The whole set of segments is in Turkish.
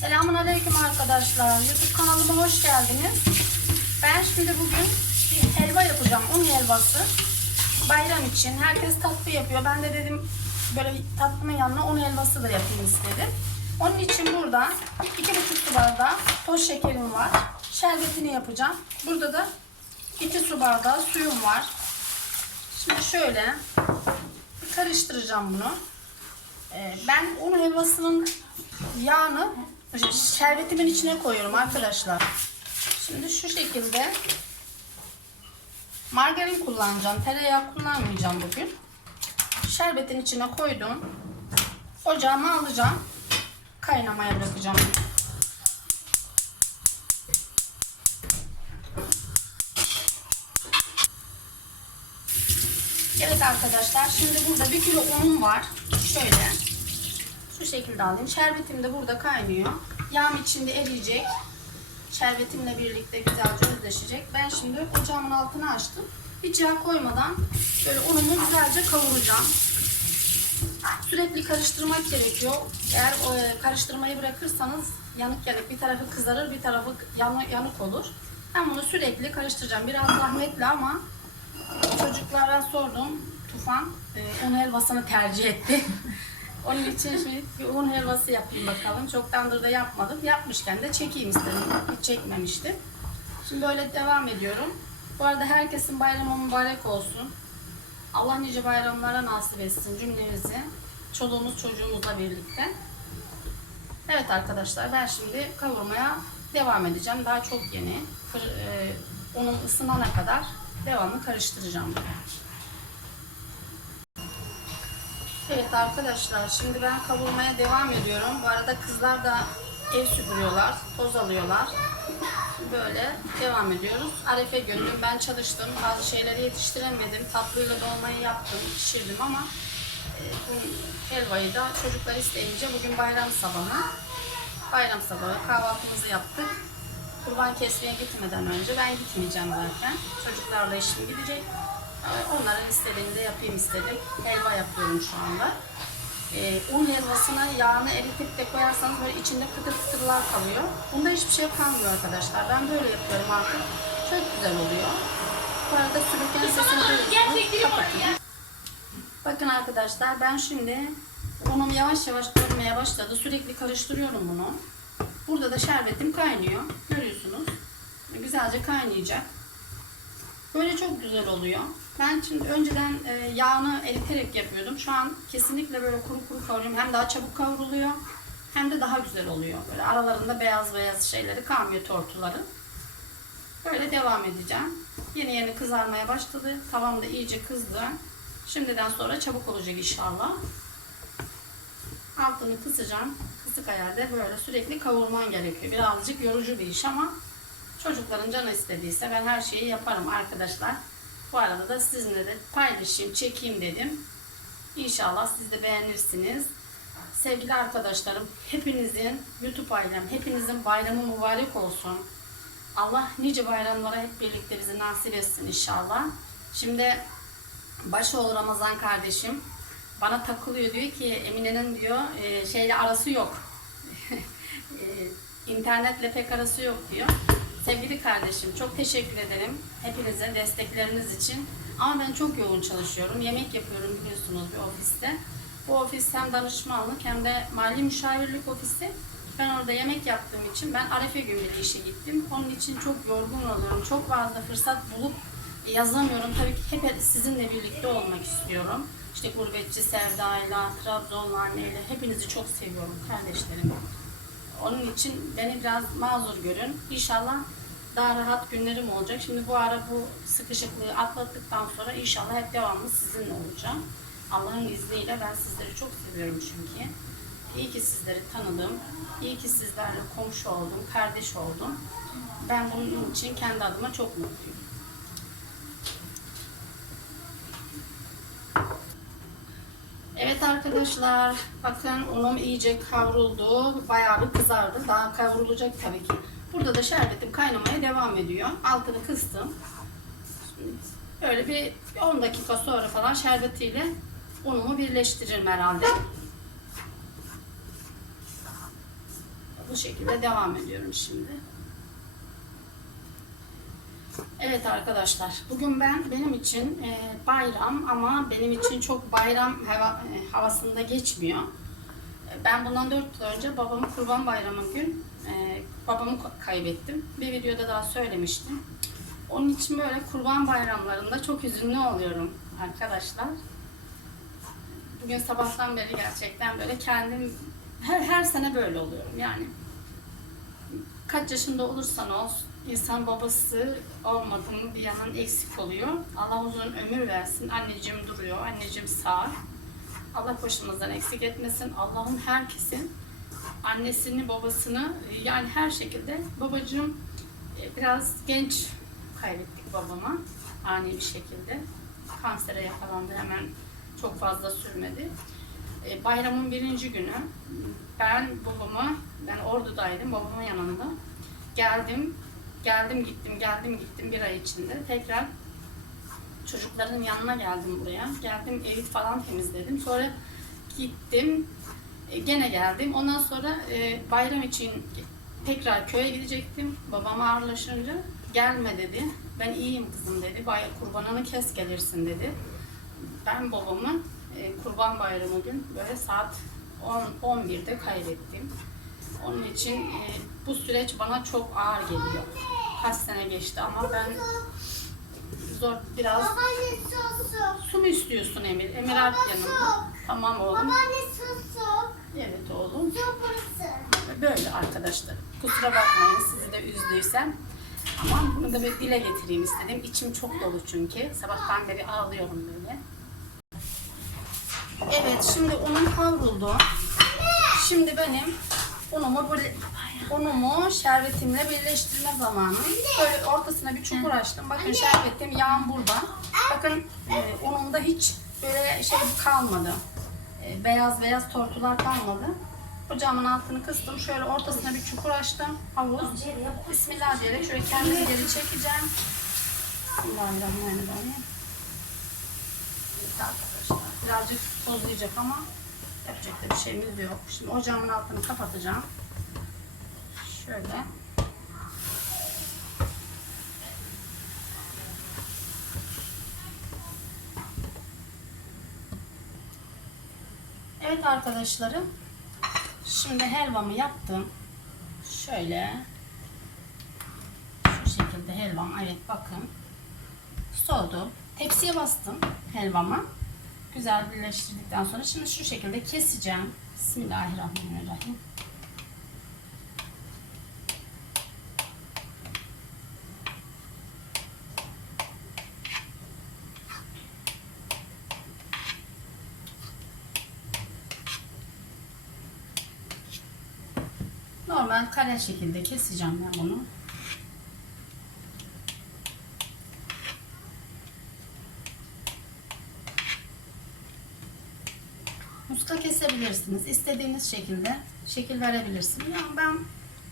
Selamun Aleyküm arkadaşlar. YouTube kanalıma hoş geldiniz. Ben şimdi bugün bir helva yapacağım. Un helvası. Bayram için. Herkes tatlı yapıyor. Ben de dedim böyle tatlımın yanına un helvası da yapayım istedim. Onun için burada 2,5 su bardağı toz şekerim var. Şerbetini yapacağım. Burada da 2 su bardağı suyum var. Şimdi şöyle karıştıracağım bunu. Ee, Ben un helvasının yağını şerbetimin içine koyuyorum arkadaşlar. Şimdi şu şekilde margarin kullanacağım. Tereyağı kullanmayacağım bugün. Şerbetin içine koydum. Ocağıma alacağım. Kaynamaya bırakacağım. Evet arkadaşlar şimdi burada bir kilo unum var. Şöyle. Şu şekilde alayım. Şerbetim de burada kaynıyor. Yağım içinde eriyecek. Şerbetimle birlikte güzelce özleşecek. Ben şimdi ocağımın altını açtım. Hiç yağ koymadan böyle unumu güzelce kavuracağım. Sürekli karıştırmak gerekiyor. Eğer e, karıştırmayı bırakırsanız yanık yanık bir tarafı kızarır bir tarafı yanık, yanık olur. Ben bunu sürekli karıştıracağım. Biraz zahmetli ama çocuklara sordum. Tufan e, un helvasını tercih etti. Onun için şimdi bir un helvası yapayım bakalım. Çoktandır da yapmadım. Yapmışken de çekeyim istedim. Hiç çekmemiştim. Şimdi böyle devam ediyorum. Bu arada herkesin bayramı mübarek olsun. Allah nice bayramlara nasip etsin cümlemizi. Çoluğumuz çocuğumuzla birlikte. Evet arkadaşlar ben şimdi kavurmaya devam edeceğim. Daha çok yeni. Kır, e, unum ısınana kadar devamlı karıştıracağım. Evet arkadaşlar şimdi ben kavurmaya devam ediyorum. Bu arada kızlar da ev süpürüyorlar, toz alıyorlar. Böyle devam ediyoruz. Arefe gündüm ben çalıştım. Bazı şeyleri yetiştiremedim. Tatlıyla dolmayı yaptım, pişirdim ama e, bu helvayı da çocuklar isteyince bugün bayram sabahı. Bayram sabahı kahvaltımızı yaptık. Kurban kesmeye gitmeden önce ben gitmeyeceğim zaten. Çocuklarla işim gidecek. Onların istediğini de yapayım istedim. Helva yapıyorum şu anda. Ee, un helvasına yağını eritip de koyarsanız böyle içinde kıtır kıtırlar kalıyor. Bunda hiçbir şey kalmıyor arkadaşlar. Ben böyle yapıyorum artık. Çok güzel oluyor. Bu arada sürürken sesini duyuyorsunuz. Bakın arkadaşlar ben şimdi unum yavaş yavaş dönmeye başladı. Sürekli karıştırıyorum bunu. Burada da şerbetim kaynıyor. Görüyorsunuz. Güzelce kaynayacak. Böyle çok güzel oluyor. Ben şimdi önceden e, yağını eriterek yapıyordum. Şu an kesinlikle böyle kuru kuru kavuruyorum. Hem daha çabuk kavruluyor hem de daha güzel oluyor. Böyle aralarında beyaz beyaz şeyleri kalmıyor tortuları. Böyle devam edeceğim. Yeni yeni kızarmaya başladı. Tavam da iyice kızdı. Şimdiden sonra çabuk olacak inşallah. Altını kısacağım. Kısık ayarda böyle sürekli kavurman gerekiyor. Birazcık yorucu bir iş ama çocukların canı istediyse ben her şeyi yaparım arkadaşlar. Bu arada da sizinle de paylaşayım, çekeyim dedim. İnşallah siz de beğenirsiniz. Sevgili arkadaşlarım, hepinizin YouTube ailem, hepinizin bayramı mübarek olsun. Allah nice bayramlara hep birlikte bizi nasip etsin inşallah. Şimdi Başoğlu Ramazan kardeşim bana takılıyor diyor ki Emine'nin diyor e, şeyle arası yok. e, internetle pek arası yok diyor. Sevgili kardeşim çok teşekkür ederim hepinize destekleriniz için. Ama ben çok yoğun çalışıyorum. Yemek yapıyorum biliyorsunuz bir ofiste. Bu ofis hem danışmanlık hem de mali müşavirlik ofisi. Ben orada yemek yaptığım için ben Arefe günleri işe gittim. Onun için çok yorgun oluyorum. Çok fazla fırsat bulup yazamıyorum. Tabii ki hep sizinle birlikte olmak istiyorum. İşte gurbetçi Sevda'yla, Trabzonlu anneyle hepinizi çok seviyorum kardeşlerim. Onun için beni biraz mazur görün. İnşallah daha rahat günlerim olacak. Şimdi bu ara bu sıkışıklığı atlattıktan sonra inşallah hep devamlı sizinle olacağım. Allah'ın izniyle ben sizleri çok seviyorum çünkü. İyi ki sizleri tanıdım. İyi ki sizlerle komşu oldum, kardeş oldum. Ben bunun için kendi adıma çok mutluyum. Evet arkadaşlar, bakın unum iyice kavruldu. Bayağı bir kızardı. Daha kavrulacak tabii ki. Burada da şerbetim kaynamaya devam ediyor. Altını kıstım. Böyle bir 10 dakika sonra falan şerbetiyle unumu birleştiririm herhalde. Bu şekilde devam ediyorum şimdi. Evet arkadaşlar, bugün ben benim için e, bayram ama benim için çok bayram hava, e, havasında geçmiyor. E, Ben bundan 4 yıl önce babamı Kurban Bayramı gün e, babamı ka- kaybettim. Bir videoda daha söylemiştim. Onun için böyle Kurban Bayramlarında çok hüzünlü oluyorum arkadaşlar. Bugün sabahtan beri gerçekten böyle kendim her, her sene böyle oluyorum yani kaç yaşında olursan ol, insan babası olmadığının bir yanın eksik oluyor. Allah uzun ömür versin. Anneciğim duruyor, anneciğim sağ. Allah başımızdan eksik etmesin. Allah'ın herkesin annesini, babasını yani her şekilde babacığım e, biraz genç kaybettik babama ani bir şekilde. Kansere yakalandı hemen çok fazla sürmedi. E, Bayramın birinci günü ben babama, ben Ordu'daydım babamın yanında. Geldim, geldim gittim, geldim gittim bir ay içinde. Tekrar çocukların yanına geldim buraya. Geldim evi falan temizledim. Sonra gittim, e, gene geldim. Ondan sonra e, bayram için tekrar köye gidecektim. Babam ağırlaşınca gelme dedi. Ben iyiyim kızım dedi. Bay kurbanını kes gelirsin dedi. Ben babamı e, Kurban Bayramı gün böyle saat 10 11'de kaybettim. Onun için e, bu süreç bana çok ağır geliyor. Kaç sene geçti ama ben zor biraz su mu istiyorsun Emir? Emir Alp yanımda. Tamam oğlum. Evet oğlum. Böyle arkadaşlar. Kusura bakmayın sizi de üzdüysem. Ama bunu da bir dile getireyim istedim. İçim çok dolu çünkü. Sabahtan beri ağlıyorum böyle. Evet şimdi unum kavruldu. Şimdi benim unumu böyle unumu şerbetimle birleştirme zamanı. Böyle ortasına bir çukur açtım. Bakın şerbetim yağım burada. Bakın e, unumda hiç böyle şey kalmadı. E, beyaz beyaz tortular kalmadı. Ocağımın altını kıstım. Şöyle ortasına bir çukur açtım. Havuz. Bismillah diyerek şöyle kendimi geri çekeceğim. Bismillahirrahmanirrahim. Arkadaşlar. Birazcık tozlayacak ama yapacak da bir şeyimiz yok. Şimdi ocağımın altını kapatacağım. Şöyle. Evet arkadaşlarım. Şimdi helvamı yaptım. Şöyle. Şu şekilde helvam. Evet bakın. Soğudu. Tepsiye bastım helvamı. Güzel birleştirdikten sonra şimdi şu şekilde keseceğim. Bismillahirrahmanirrahim. Normal kare şekilde keseceğim ben bunu. Muska kesebilirsiniz. İstediğiniz şekilde şekil verebilirsiniz. Yani ben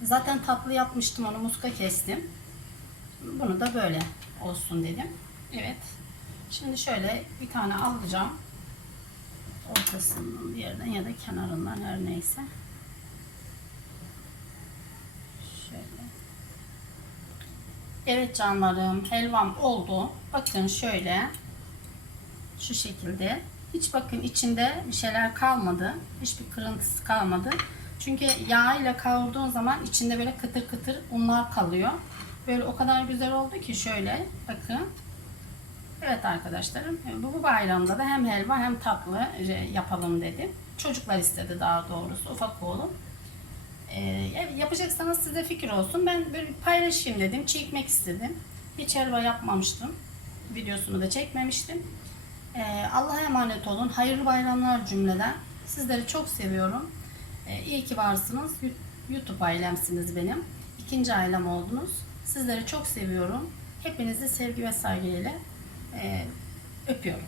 zaten tatlı yapmıştım onu muska kestim. Bunu da böyle olsun dedim. Evet. Şimdi şöyle bir tane alacağım. Ortasından bir yerden ya da kenarından her neyse. Şöyle. Evet canlarım helvam oldu. Bakın şöyle. Şu şekilde. Hiç bakın içinde bir şeyler kalmadı. Hiçbir kırıntısı kalmadı. Çünkü yağ ile kavurduğun zaman içinde böyle kıtır kıtır unlar kalıyor. Böyle o kadar güzel oldu ki şöyle bakın. Evet arkadaşlarım bu, bu bayramda da hem helva hem tatlı e, yapalım dedim. Çocuklar istedi daha doğrusu ufak oğlum. Ee, yapacaksanız size fikir olsun. Ben böyle paylaşayım dedim. Çekmek istedim. Hiç helva yapmamıştım. Videosunu da çekmemiştim. Ee, Allah'a emanet olun. Hayırlı bayramlar cümleden. Sizleri çok seviyorum. Ee, iyi ki varsınız. YouTube ailemsiniz benim. İkinci ailem oldunuz. Sizleri çok seviyorum. Hepinizi sevgi ve saygıyla e, öpüyorum.